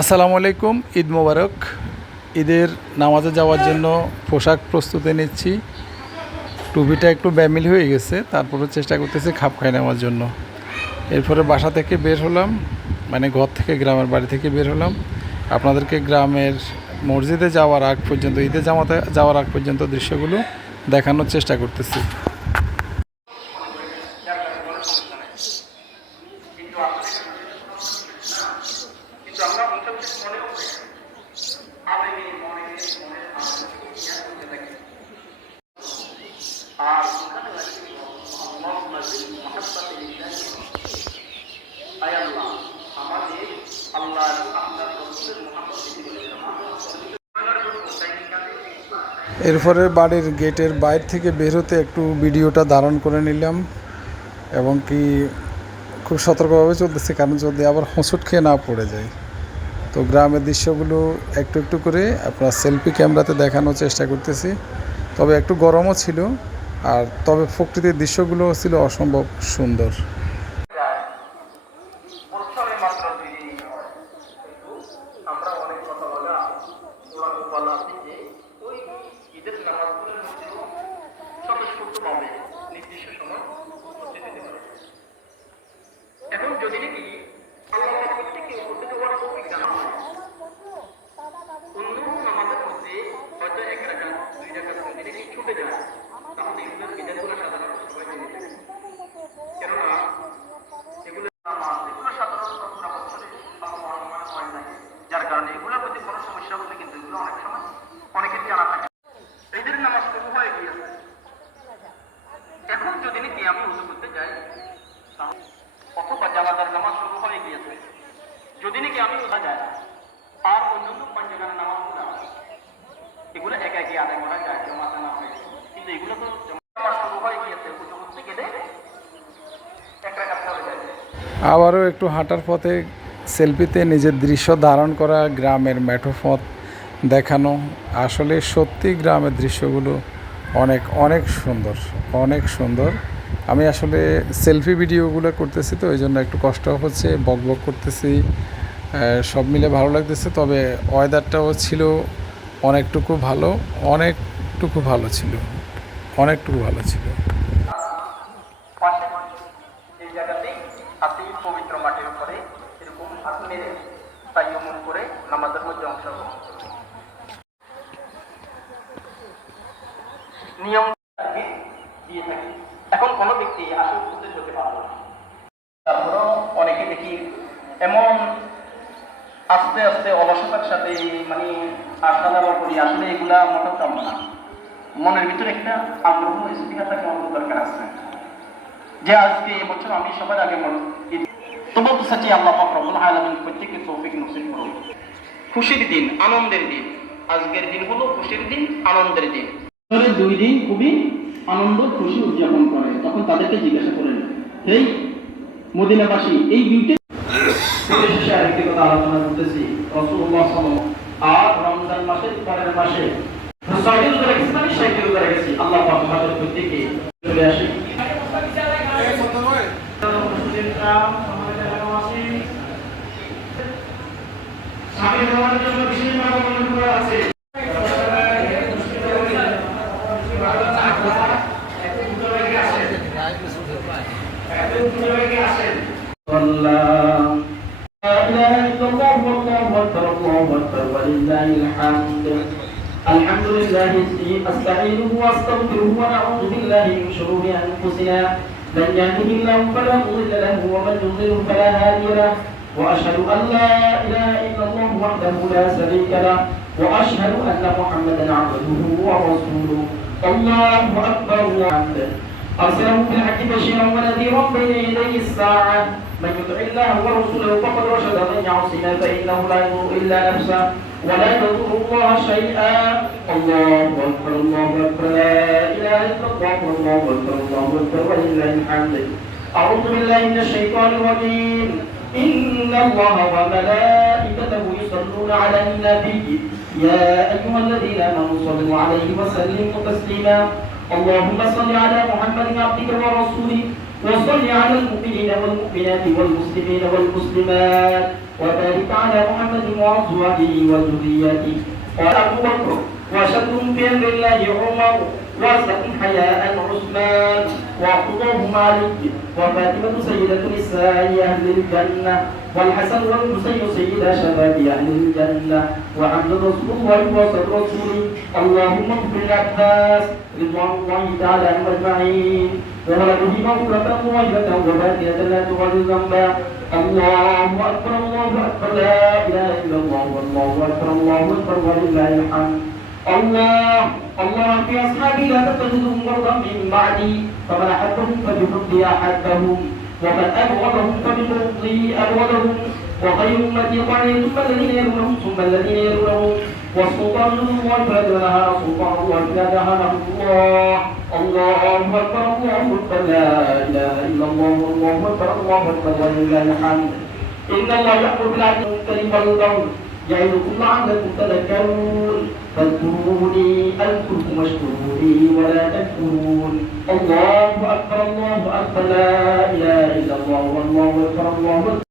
আসসালামু আলাইকুম। ঈদ মোবারক। ঈদের নামাজে যাওয়ার জন্য পোশাক প্রস্তুতি নিচ্ছি। টুপিটা একটু ব্যামিল হয়ে গেছে, তারপরে চেষ্টা করতেছি খাপ খাই নেওয়ার জন্য। এরপরে বাসা থেকে বের হলাম, মানে ঘর থেকে, গ্রামের বাড়ি থেকে বের হলাম। আপনাদেরকে গ্রামের মসজিদে যাওয়ার আগ পর্যন্ত, ঈদে জামাতে যাওয়ার আগ পর্যন্ত দৃশ্যগুলো দেখানোর চেষ্টা করতেছি। এরপরে বাড়ির গেটের বাইরে থেকে বের হতে একটু ভিডিওটা ধারণ করে নিলাম, এবং কি খুব সতর্কভাবে চলতেছে, কারণ যদি আবার হোঁচট খেয়ে না পড়ে যায়। তো গ্রামের দৃশ্যগুলো একটু একটু করে আপনার সেলফি ক্যামেরাতে দেখানোর চেষ্টা করতেছি। তবে একটু গরমও ছিল, আর তবে প্রকৃতির দৃশ্যগুলো ছিল অসম্ভব সুন্দর। এখন যদি নাকি আল্লাহ প্রত্যেককে করতে দেওয়ার তৌফিক দান হয়, অন্য নামাজের মধ্যে হয়তো এক রাকাত দুই রাকাত যদি নাকি ছুটে যায়, তাহলে এগুলোর বিধানগুলো সাধারণত সবাই মেনে নেবে। কেননা এগুলো সাধারণত পুরো বছরে সম্ভাবনা হয় না, যার কারণে এগুলোর প্রতি কোনো সমস্যা হলে কিন্তু এগুলো অনেক সময় অনেকের জানা থাকে। ঈদের নামাজ শুরু হয়ে গিয়েছে, এখন যদি নাকি আমি উজু করতে যাই, অথবা জানাজার নামাজ শুরু হয়ে গিয়েছে, যদি নাকি আমি ওঠা যায় আর অন্যান্য পাঞ্জাগানের নামাজগুলো এগুলো একা একে আদায় করা যায় জমাতে না হয়, কিন্তু এগুলো তো নামাজ শুরু হয়ে গিয়েছে, পুজো করতে গেলে এক রাকাত হয়ে যায়। আবারও একটু হাঁটার পথে সেলফিতে নিজের দৃশ্য ধারণ করা, গ্রামের মেঠো পথ দেখানো। আসলে সত্যি গ্রামের দৃশ্যগুলো অনেক অনেক সুন্দর, অনেক সুন্দর। আমি আসলে সেলফি ভিডিওগুলো করতেছি, তো এই জন্য একটু কষ্ট হচ্ছে, বক বক করতেছি, সব মিলে ভালো লাগতেছে। তবে ওয়েদারটাও ছিল অনেকটুকু ভালো, অনেকটুকু ভালো ছিল, অনেকটুকু ভালো ছিল। এই জায়গাতেই আপনি পবিত্র মাটির উপরে এরকম হাত মেরে তাইয়ুমুন করে নামাজের মধ্যে অংশগ্রহণ করবেন। নিয়ম দিয়ে থাকি। এখন কোনো ব্যক্তি আসলে উপস্থিত হতে পারবে না, তারপরেও অনেকে দেখি এমন আস্তে আস্তে অলসতার সাথে মানে আসা যাওয়া করি, আসলে এগুলা মোটেও কাম্য না। মনের ভিতরে একটা আগ্রহ স্পৃহা থাকে, অন্য দরকার আছে যে আজকে এবছর আমি সবার আগে তো বলতে চাচ্ছি আল্লাহ পাক রব্বুল আলামিন প্রত্যেককে তৌফিক নসিব করুন। খুশির দিন, আনন্দের দিন, আজকের দিন হলো খুশির দিন, আনন্দের দিন। দুই দিন খুবই আনন্দ খুশি উদযাপন করে, তখন তাদেরকে জিজ্ঞাসা করেন, এই মদিনাবাসী এই দুইটা শেষে আরেকটি কথা আলোচনা করতেছি। রাসূলুল্লাহ সাল্লাল্লাহু আর রমজান মাসের পরের মাসে সাইকেল করে গেছি, মানে সাইকেল করে গেছি, আল্লাহ পাক আমাদের প্রত্যেককে চলে আসে। স্বামী হওয়ার জন্য বিশেষ মানদণ্ড করা আছে। الحمد لله أستعينه وأستغفره ونعوذ بالله من شرور أنفسنا، من يهده الله فلا مضل له ومن يضلل فلا هادي له، وأشهد أن لا إله إلا الله وحده لا شريك له، وأشهد أن محمدا عبده ورسوله. الله أكبر. أرسله بالحق بشيرا ونذيرا بين يدي الساعة، من يطع الله ورسوله فقد رشد، من يعصنا فإنه لا يضر إلا نفسه ولا يضر الله شيئا. الله أكبر، الله أكبر، لا إله إلا الله، والله أكبر، الله أكبر ولله الحمد. أعوذ بالله من الشيطان الرجيم. إن الله وملائكته يصلون على النبي يا أيها الذين آمنوا صلوا عليه وسلموا تسليما. اللهم صل على محمد عبدك ورسولك وصل على المؤمنين والمؤمنات والمسلمين والمسلمات وبارك على محمد وأزواجه وذريته. قال أبو بكر: وأشدهم في أمر الله عمر، وأصدقهم حياء عثمان، وأقربهم علي، وفاطمة سيدة نساء أهل الجنة، والحسن والحسين سيدا شباب أهل الجنة، وعبد رسول الله وصد رسوله. اللهم اغفر للعباس رضوان الله تعالى عنهم أجمعين، وولده مغفرة ظاهرة وباطنة لا تغادر ذنبا. الله أكبر الله أكبر، لا إله إلا الله والله أكبر الله أكبر ولله الحمد. الله في أصحابي لا تتخذهم غرضا من بعدي، فمن أحبهم فبحبي أحبهم، ومن أبغضهم فببغضي أبغضهم. وخير أمتي قرني ثم الذين يلونهم ثم الذين يلونهم، والسلطان ذو الله فلا نهى سلطان الله فلا نهى الله. الله أكبر الله أكبر، لا إله إلا الله والله أكبر الله أكبر ولله الحمد. إن الله يأمر بالعدل والإحسان والبر يعظكم لعلكم تذكرون. فاذكروني أذكركم واشكروا لي ولا تكفرون. الله أكبر الله أكبر، لا إله إلا الله والله أكبر الله أكبر.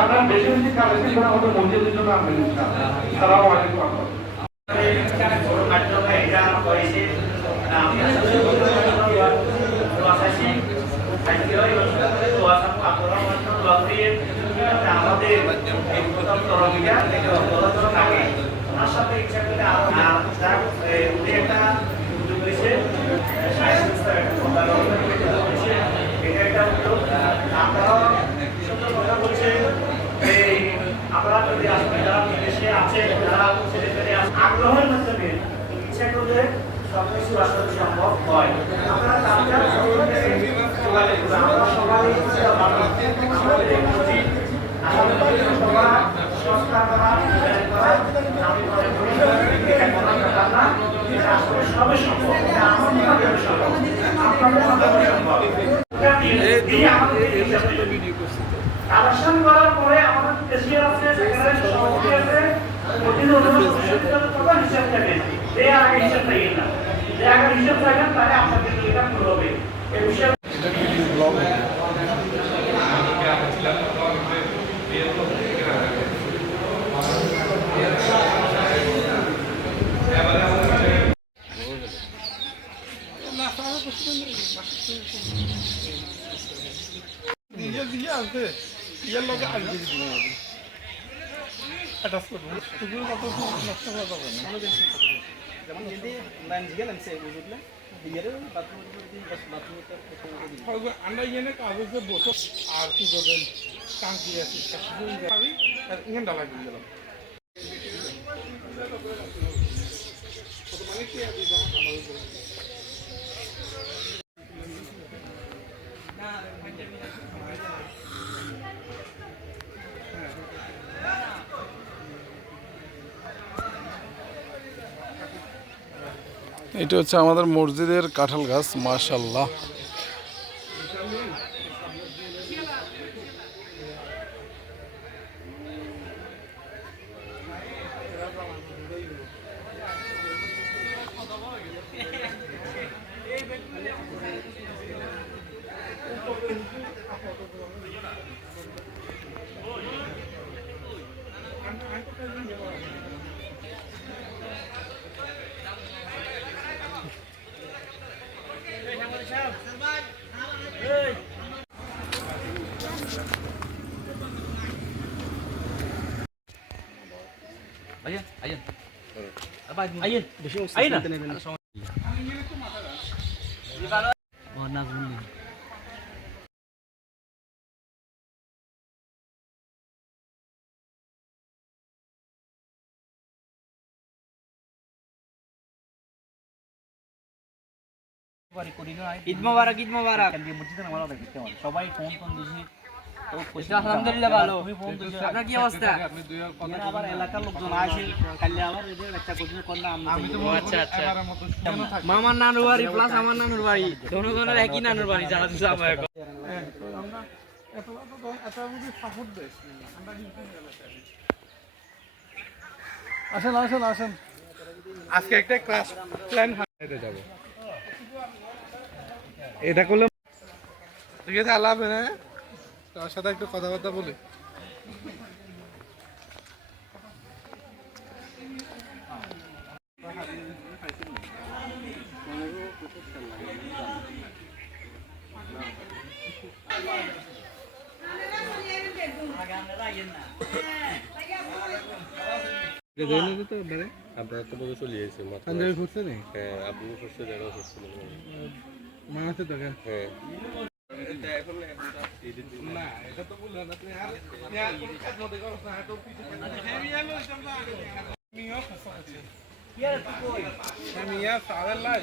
আপনার বেশি বেশি কালেকশন করে আমাদের মসজিদের জন্য আপনি আসসালামু আলাইকুম। আপনারা যদি আসলে যারা বিদেশে আছে যারা আগ্রহের মাধ্যমে ইচ্ছা করলে সবকিছু আসলে সম্ভব হয়। আপনারা তাদের যোগাযোগ করুন। আমরা সবাই আমাদের উচিত সবার সংস্কার করা আমি মনে করি এটা কোনো ব্যাপার না, এটা আসলে সবই সম্ভব। এটা আমাদের মাধ্যমে সম্ভব, আপনাদের মাধ্যমে সম্ভব। কালেকশন করার পরে আমাদের দেশীয় আছে, সেখানে সভাপতি আছে, প্রতিদিন কত হিসাব থাকে, এই আগে হিসাব থাকে না, যে আগে হিসাব থাকেন তাহলে আপনাদের এটা ভুল হবে। এই বিষয়ে যেমন যদি লাইন জিগেন আমি সেই বুঝলে ইয়ের বাথরুম আমরা এখানে কাগজে বসো আর কি করবেন টাঙ্কি আছে আর ইঞ্জিন ডালা দিয়ে গেলাম এটা হচ্ছে আমাদের মসজিদের কাঁঠাল গাছ, মাশাআল্লাহ। Ayun, ayun. Ayun. Ayun na. Oh, nagmuli. Eid মোবারক, ঈদ মোবারক। সবাই ফোন ফোন দিছি। আলহামদুলিল্লাহ ভালো। আপনার কি অবস্থা? আবার এলাকার লোকজন আসে, কালকে আবার এদের একটা কোচিং করলাম আমরা। আচ্ছা আচ্ছা। মামার নানুর বাড়ি প্লাস আমার নানুর বাড়ি, দুজনের একই নানুর বাড়ি যারা দিছে আমার এখন। আসেন আসেন আসেন, আজকে একটা ক্লাস প্ল্যান হাতে যাব। এটা করলে ঠিক আছে, আল্লাহ হাফেজ। হ্যাঁ, তোর সাথে একটু কথাবার্তা বলি। আপনার তো বলে চলে এসেছে পাঞ্জাবি ফুটছে নেই? হ্যাঁ, আপনি ফুটছে জায়গা ফুটছে মানাতে তো কেন? হ্যাঁ না, এটা তো বললো না তুমি। আর মিয়া সাদের লাই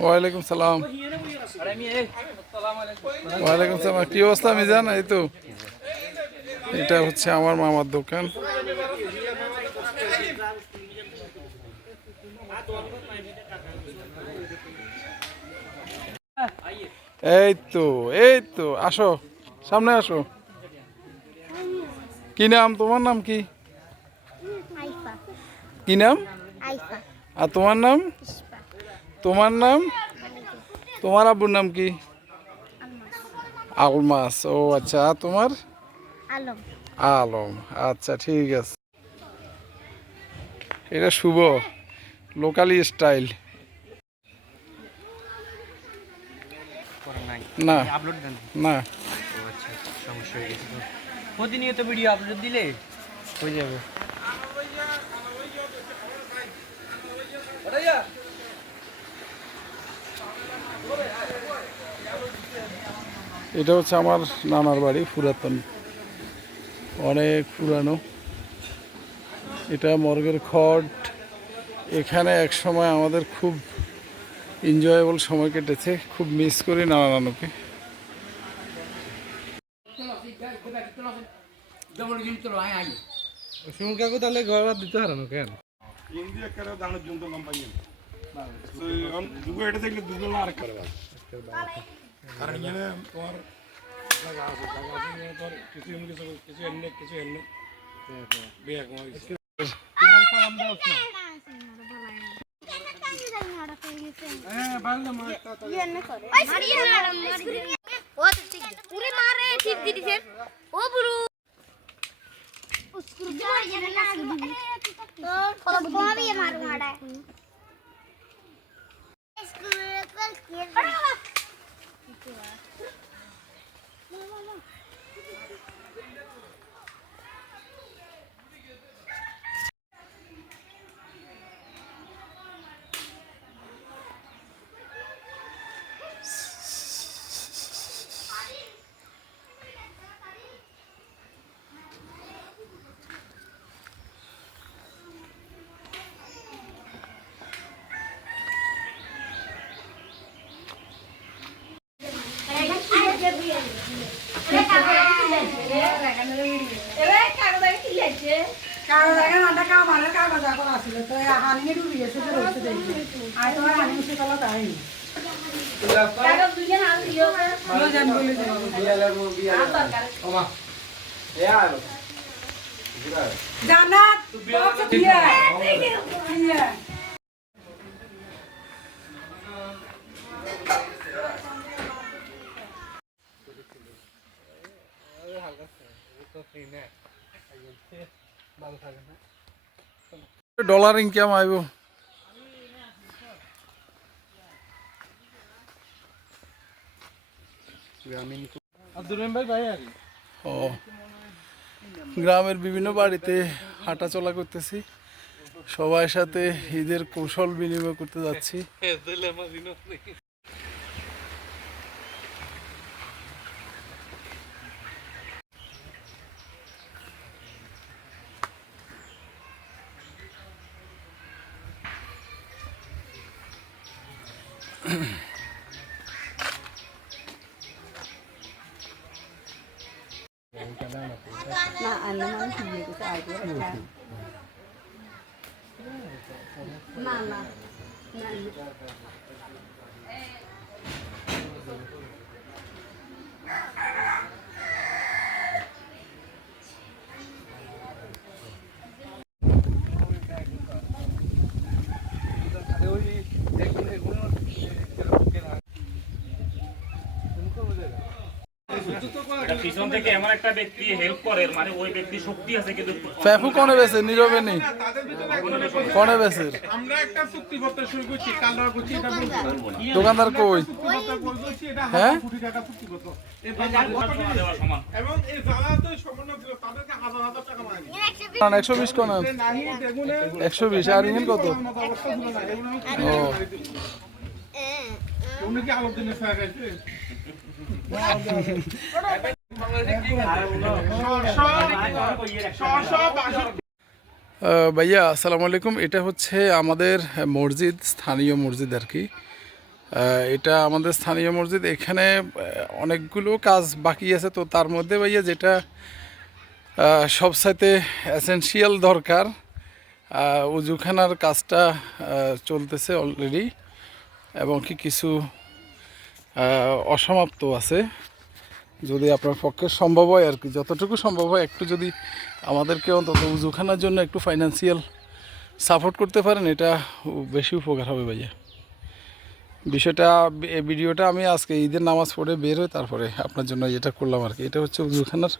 ওয়ালাইকুম সালাম। ওয়ালাইকুম সালাম। কি অবস্থা মিজান? এই তো, এটা হচ্ছে আমার মামার দোকান। এই তো, এই তো, আসো সামনে আসো। কি নাম? তোমার নাম কি? আইফা। কি নাম? আইফা। আর তোমার নাম? ইসপা। তোমার নাম? তোমার আব্বুর নাম কি? আলমাস। আলমাস। ও আচ্ছা, আর তোমার? আলম। আলম। আচ্ছা ঠিক আছে। এটা শুভ, লোকালি স্টাইল। না আপলোড দেন। না, আচ্ছা, সমস্যা হয়ে গেছে তো। প্রতিনিয়ত ভিডিও আপলোড দিলে হয়ে যাবে। এটা হচ্ছে আমার নানার বাড়ি, পুরাতন, অনেক পুরানো। এটা মর্গের খড়। এখানে এক সময় আমাদের খুব এনজয়েবল সময় কেটেছে, খুব মিস করি নানা নানুকে। সুমন কাকু তাহলে ঘর দিতে হারানো কেন? ইন্ডিয়া কেন দানের জন্য কোম্পানি দুটো এটা থাকলে দুজন আর করে কারণ এখানে তোমার জায়গা আছে তোর কিছু কিছু এমনি কিছু এমনি বিয়ে কাগজ আছিল তো হানি ডুবি গেছে তো রয়েছে দেখি আর তোমার হানি মুছে কলা তাই জান্নাত বক্স দিয়া দিয়া ডলার ইনকাম আইব ও গ্রামের বিভিন্ন বাড়িতে হাঁটাচলা করতেছি সবার সাথে ঈদের কৌশল বিনিময় করতে যাচ্ছি পিছন থেকে এমন একটা ব্যক্তি হেল্প করে মানে ওই ব্যক্তি শক্তি আছে কিন্তু ফেফু কোনে বেছে নীরবে নেই কোনে বেছে আমরা একটা চুক্তিপত্র সই করছি কালরা করছি এটা বলবো দোকানদার কই হ্যাঁ এবং এই যারা তো সমন্বয় ছিল তাদেরকে হাজার হাজার টাকা মাইনে 120 কোন 120 আর ইংন কত ও উনি কি আলো দিনে ফায়ার আছে ভাইয়া আসসালামু আলাইকুম এটা হচ্ছে আমাদের মসজিদ স্থানীয় মসজিদ আর কি এটা আমাদের স্থানীয় মসজিদ এখানে অনেকগুলো কাজ বাকি আছে তো তার মধ্যে ভাইয়া যেটা সবচাইতে এসেনশিয়াল দরকার উজুখানার কাজটা চলতেছে অলরেডি এবং কি কিছু অসমাপ্ত আছে যদি আপনার পক্ষে সম্ভব হয় আর কি যতটুকু সম্ভব হয় একটু যদি আমাদেরকে অন্তত উজুখানার জন্য একটু ফাইন্যান্সিয়াল সাপোর্ট করতে পারেন এটা বেশি উপকার হবে ভাইয়া বিষয়টা এই ভিডিওটা আমি আজকে ঈদের নামাজ পড়ে বের হই তারপরে আপনার জন্য এটা করলাম আর কি এটা হচ্ছে উজুখানার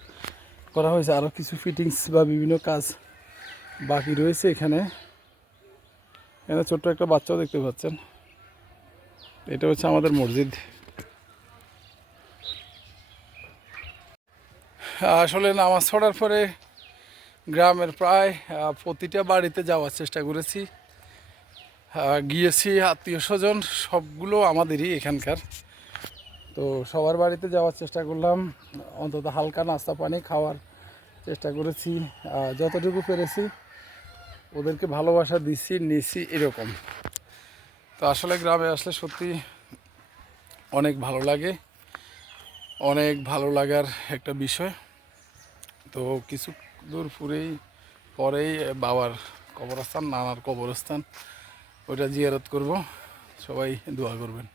করা হয়েছে আরও কিছু ফিটিংস বা বিভিন্ন কাজ বাকি রয়েছে এখানে এখানে ছোট্ট একটা বাচ্চাও দেখতে পাচ্ছেন এটা হচ্ছে আমাদের মসজিদ আসলে নামাজ পড়ার পরে গ্রামের প্রায় প্রতিটা বাড়িতে যাওয়ার চেষ্টা করেছি গিয়েছি আত্মীয় স্বজন সবগুলো আমাদেরই এখানকার তো সবার বাড়িতে যাওয়ার চেষ্টা করলাম অন্তত হালকা নাস্তা পানি খাওয়ার চেষ্টা করেছি যতটুকু পেরেছি ওদেরকে ভালোবাসা দিচ্ছি নিছি এরকম তো আসলে গ্রামে আসলে সত্যি অনেক ভালো লাগে অনেক ভালো লাগার একটা বিষয় তো কিছু দূর পরেই বাবার কবরস্থান নানার কবরস্থান ওইটা জিয়ারত করব সবাই দোয়া করবেন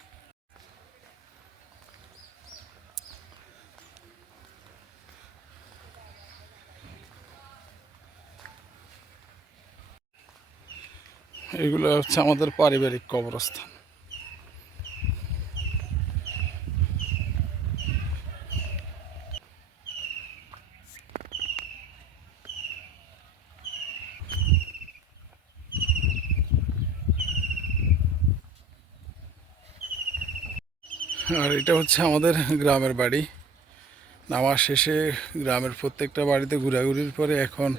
এগুলো হচ্ছে আমাদের পারিবারিক কবরস্থান আর এটা হচ্ছে আমাদের গ্রামের বাড়ি নামাজ শেষে গ্রামের প্রত্যেকটা বাড়িতে ঘোরাঘুরির পরে এখন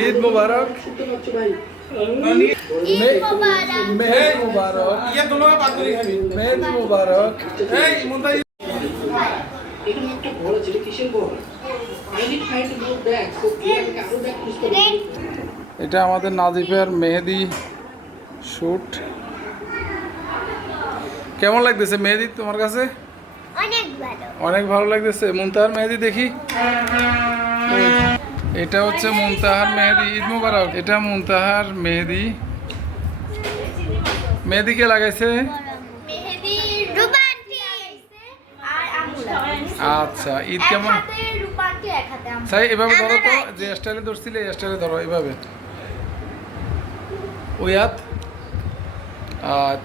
ঈদ মুবারক মেহেদ মুবারক ये दोनों का बात करी हमें মেহেদ মুবারক ए मुंडा এখানে একটা বড় ছিল কিসের বড় I need try to go back so clear আরো ব্যাক পুশ করে এটা আমাদের নাজিফের মেহেদি শ্যুট কেমন লাগতেছে মেহেদি তোমার কাছে? অনেক ভালো। অনেক ভালো লাগতেছে। মুনতাহার মেহেদি দেখি। এটা হচ্ছে মুনতাহার মেহেদি। ঈদ মুবারক। এটা মুনতাহার মেহেদি। মেহেদি কে লাগাইছে? মেহেদি রূপান্তি আর আঙ্গুলা। আচ্ছা, ঈদ কেমন? এক হাতে রূপান্তি, এক হাতে আঙ্গুলা। তাই এভাবে ধরো তো, যে স্টাইলে ধরছিলে এই স্টাইলে ধরো এভাবে। ওয়াত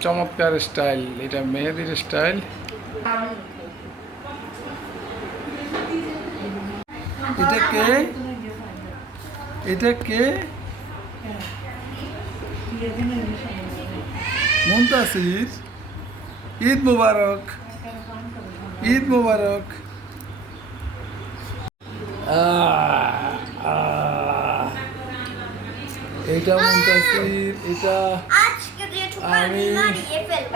চমৎকার স্টাইল, এটা মেহেদির স্টাইল। এটা কে? এটা কে? মুনতাসির। ঈদ মুবারক। ঈদ মুবারক। এটা মুনতাসির, এটা আজকে যে ঠুকা আমি মারিয়ে ফেলব।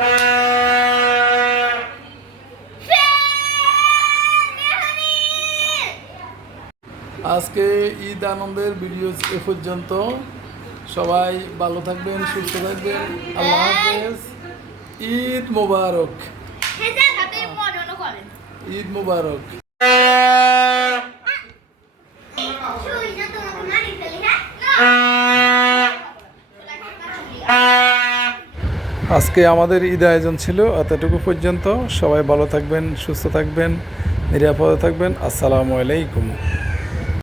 আজকে ঈদ আনন্দের ভিডিও এ পর্যন্ত। সবাই ভালো থাকবেন, সুস্থ থাকবেন। আল্লাহ হাফেজ। ঈদ মুবারক। হেজার হাতে মননো করেন। ঈদ মুবারক। শুই না তোমাকে মারি ফেলি, হ্যাঁ? আজকে আমাদের ঈদ আয়োজন ছিল এতটুকু পর্যন্ত। সবাই ভালো থাকবেন, সুস্থ থাকবেন, নিরাপদে থাকবেন। আসসালামু আলাইকুম।